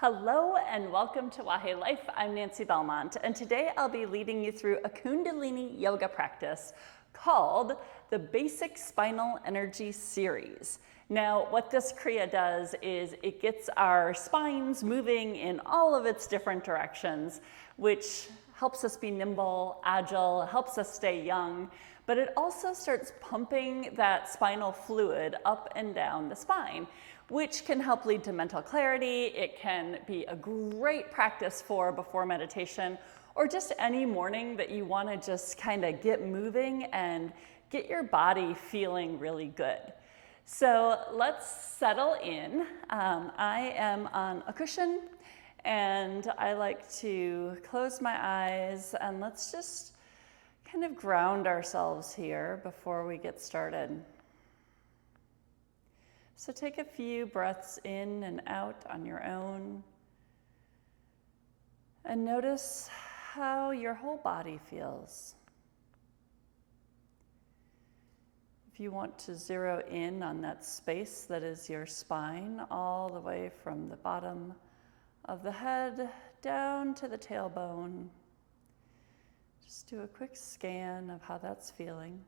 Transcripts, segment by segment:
Hello and welcome to Wahe Life. I'm Nancy Belmont, and today I'll be leading you through a Kundalini yoga practice called the Basic Spinal Energy Series. Now, what this Kriya does is it gets our spines moving in all of its different directions, which helps us be nimble, agile, helps us stay young, but it also starts pumping that spinal fluid up and down the spine, which can help lead to mental clarity. It can be a great practice for before meditation, or just any morning that you want to just kind of get moving and get your body feeling really good. So let's settle in. I am on a cushion and I like to close my eyes, and let's just kind of ground ourselves here before we get started. So take a few breaths in and out on your own, and notice how your whole body feels. If you want to zero in on that space that is your spine, all the way from the bottom of the head down to the tailbone, just do a quick scan of how that's feeling.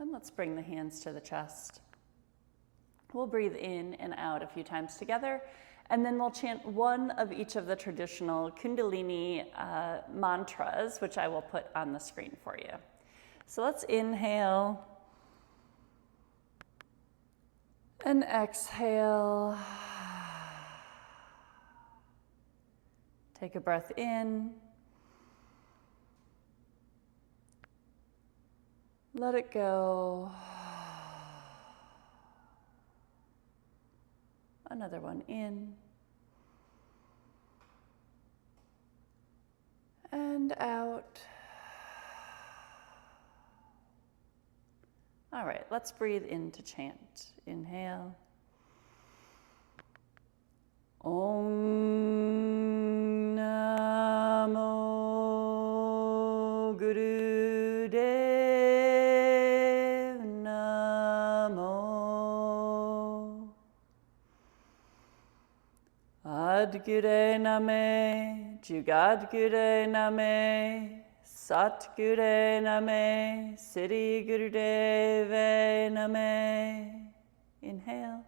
Then let's bring the hands to the chest. We'll breathe in and out a few times together, and then we'll chant one of each of the traditional Kundalini mantras, which I will put on the screen for you. So let's inhale and exhale. Take a breath in. Let it go. Another one in. And out. All right, let's breathe in to chant. Inhale. Om Namo Guru Dev Namo Adgure Name Jugadgure Name Satgure Name Siddhi Gurudeve Name. Inhale.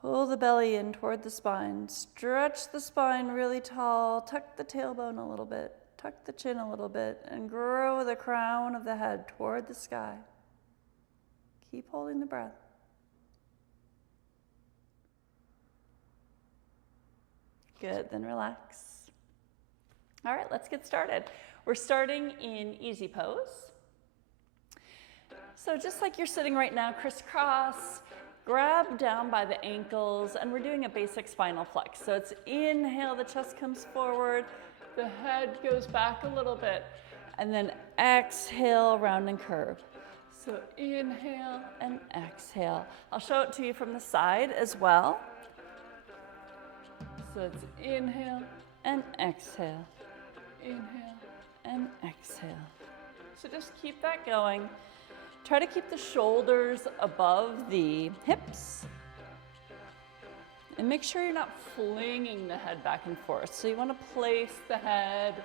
Pull the belly in toward the spine. Stretch the spine really tall. Tuck the tailbone a little bit. Tuck the chin a little bit. And grow the crown of the head toward the sky. Keep holding the breath. Good, then relax. All right, let's get started. We're starting in easy pose. So just like you're sitting right now, crisscross, grab down by the ankles, and we're doing a basic spinal flex. So it's inhale, the chest comes forward, the head goes back a little bit, and then exhale, round and curve. So inhale and exhale. I'll show it to you from the side as well. So it's inhale and exhale, inhale and exhale. So just keep that going. Try to keep the shoulders above the hips. And make sure you're not flinging the head back and forth. So you want to place the head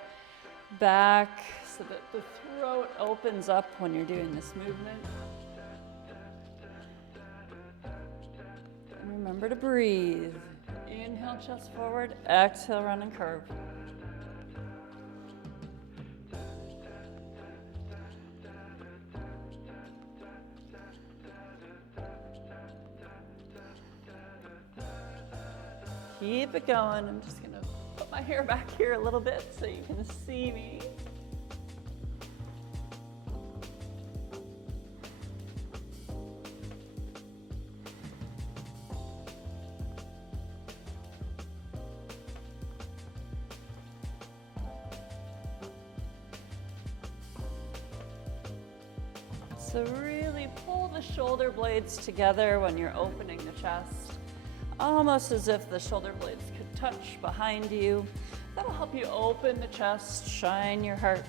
back so that the throat opens up when you're doing this movement. And remember to breathe. Inhale, chest forward. Exhale, round and curve. Keep it going. I'm just gonna put my hair back here a little bit so you can see me. So really pull the shoulder blades together when you're opening the chest, almost as if the shoulder blades could touch behind you. That'll help you open the chest, shine your heart.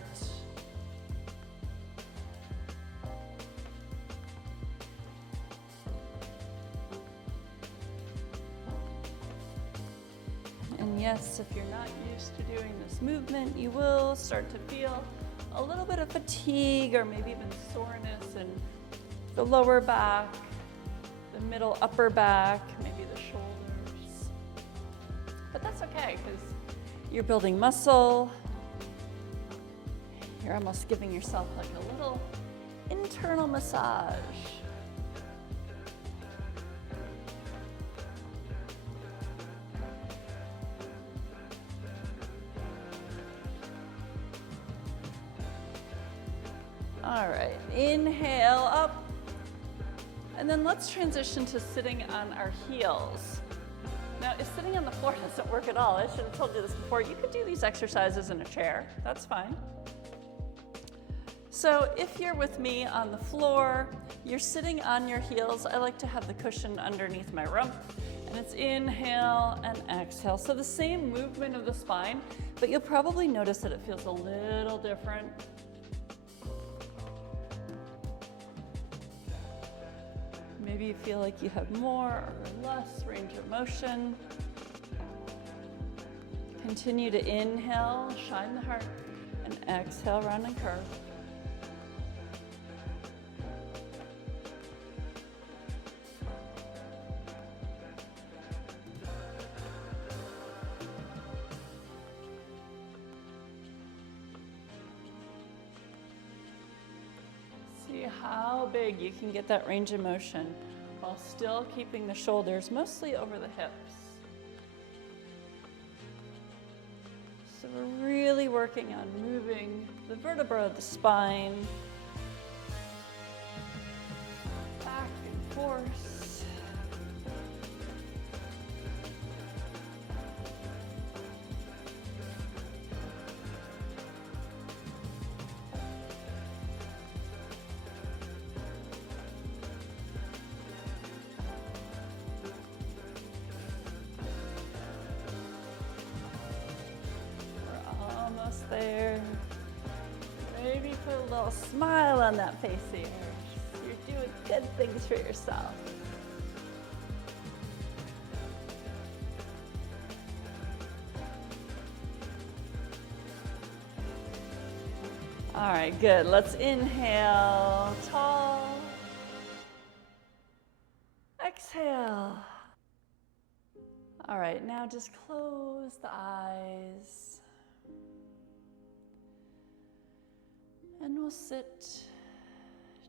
yes, if you're not used to doing this movement, you will start to feel a little bit of fatigue or maybe even soreness in the lower back, the middle upper back, maybe the shoulders. But that's okay because you're building muscle. You're almost giving yourself like a little internal massage. All right, inhale up. And then let's transition to sitting on our heels. Now, if sitting on the floor doesn't work at all, I should have told you this before, you could do these exercises in a chair. That's fine. So if you're with me on the floor, you're sitting on your heels. I like to have the cushion underneath my rump. And it's inhale and exhale. So the same movement of the spine, but you'll probably notice that it feels a little different. Maybe you feel like you have more or less range of motion. Continue to inhale, shine the heart, and exhale, round and curve. See how big you can get that range of motion while still keeping the shoulders mostly over the hips. So we're really working on moving the vertebra of the spine back and forth. There. Maybe put a little smile on that face of yours. You're doing good things for yourself. All right, good. Let's inhale, tall. Exhale. All right, now just close the eyes. And we'll sit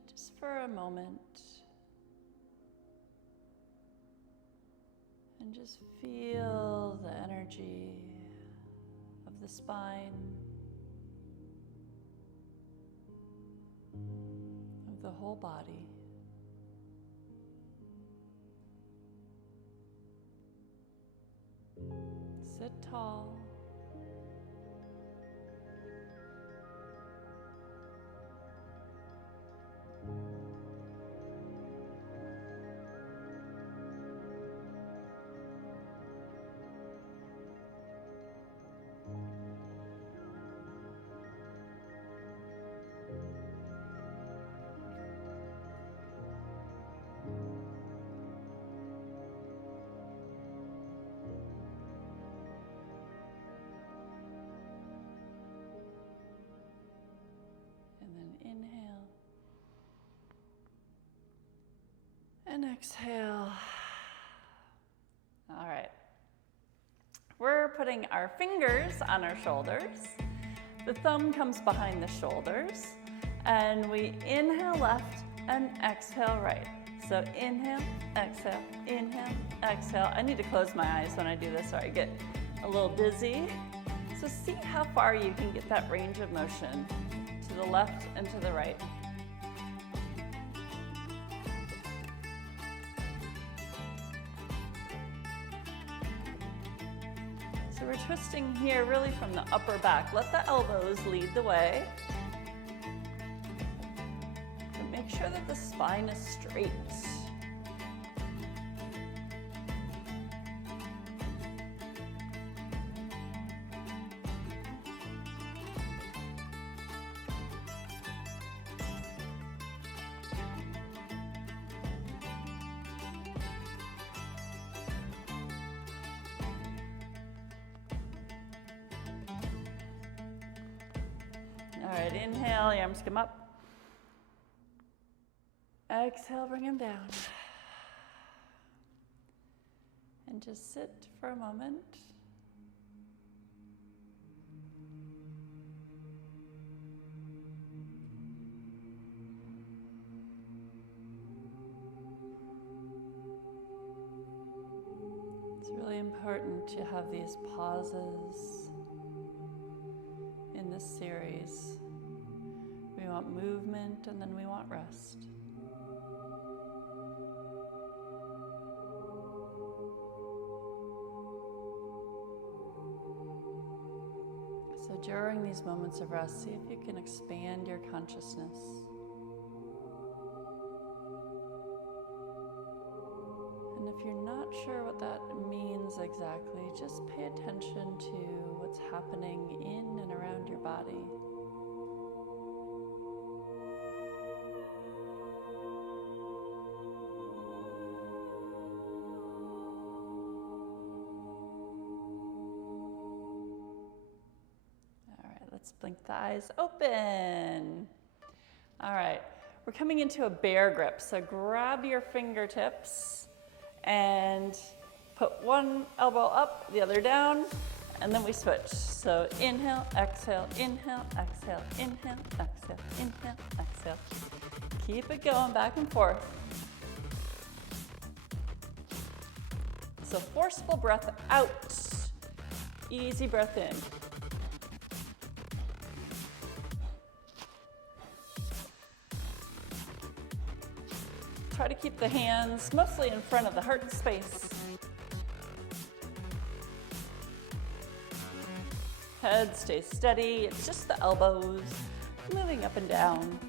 just for a moment and just feel the energy of the spine, of the whole body. Sit tall. Inhale and exhale. All right. We're putting our fingers on our shoulders. The thumb comes behind the shoulders. And we inhale left and exhale right. So inhale, exhale, inhale, exhale. I need to close my eyes when I do this or I get a little dizzy. So see how far you can get that range of motion. To the left and to the right. So we're twisting here really from the upper back. Let the elbows lead the way. And make sure that the spine is straight. right, inhale, your arms come up. Exhale, bring them down. And just sit for a moment. It's really important to have these pauses in this series. We want movement and then we want rest. So during these moments of rest, see if you can expand your consciousness. And if you're not sure what that means exactly, just pay attention to what's happening in and around your body. Let's blink the eyes open. All right, we're coming into a bear grip. So grab your fingertips and put one elbow up, the other down, and then we switch. So inhale, exhale, inhale, exhale, inhale, exhale, inhale, exhale. Keep it going back and forth. So forceful breath out, easy breath in. Try to keep the hands mostly in front of the heart space. Head stays steady, it's just the elbows moving up and down.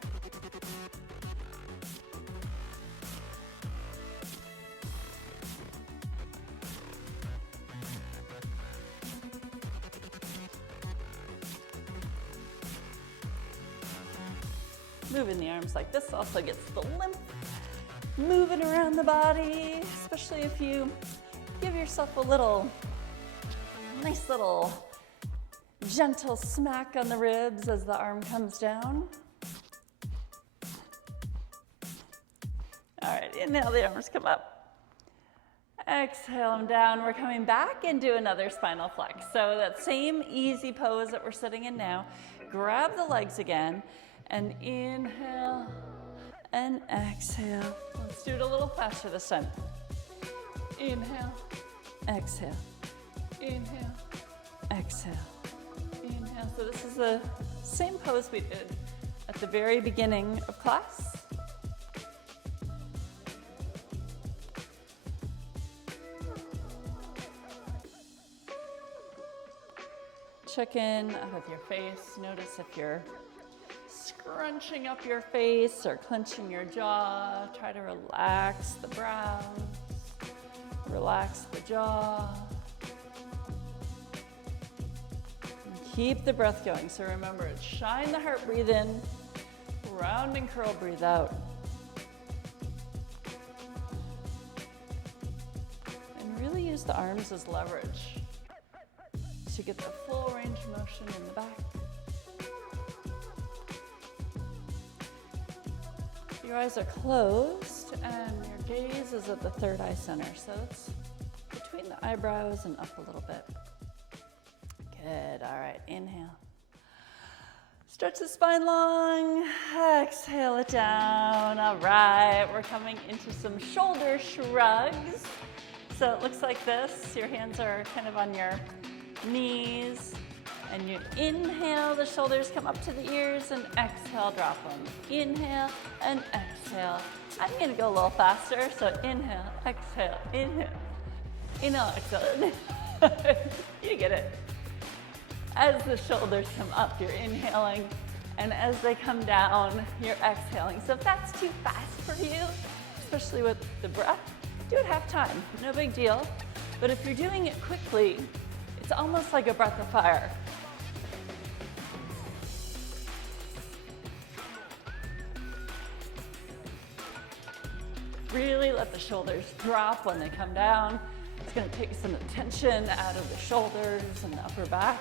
Moving the arms like this also gets the lymph moving around the body, especially if you give yourself a nice little gentle smack on the ribs as the arm comes down. All right, inhale, the arms come up. Exhale them down. We're coming back into another spinal flex. So that same easy pose that we're sitting in now, grab the legs again and inhale and exhale. Let's do it a little faster this time. Inhale, exhale, inhale, exhale, inhale. So this is the same pose we did at the very beginning of class. Check in with your face. Notice if you're scrunching up your face or clenching your jaw. Try to relax the brows, relax the jaw. And keep the breath going. So remember, it's shine the heart, breathe in, round and curl, breathe out. And really use the arms as leverage to get the full range of motion in the back. Your eyes are closed and your gaze is at the third eye center. So it's between the eyebrows and up a little bit. Good, all right, inhale. Stretch the spine long, exhale it down. All right, we're coming into some shoulder shrugs. So it looks like this. Your hands are kind of on your knees. And you inhale, the shoulders come up to the ears, and exhale, drop them. Inhale and exhale. I'm gonna go a little faster, so inhale, exhale, inhale, inhale, exhale. You get it. As the shoulders come up, you're inhaling, and as they come down, you're exhaling. So if that's too fast for you, especially with the breath, do it half time, no big deal. But if you're doing it quickly, it's almost like a breath of fire. Really let the shoulders drop when they come down. It's going to take some tension out of the shoulders and the upper back.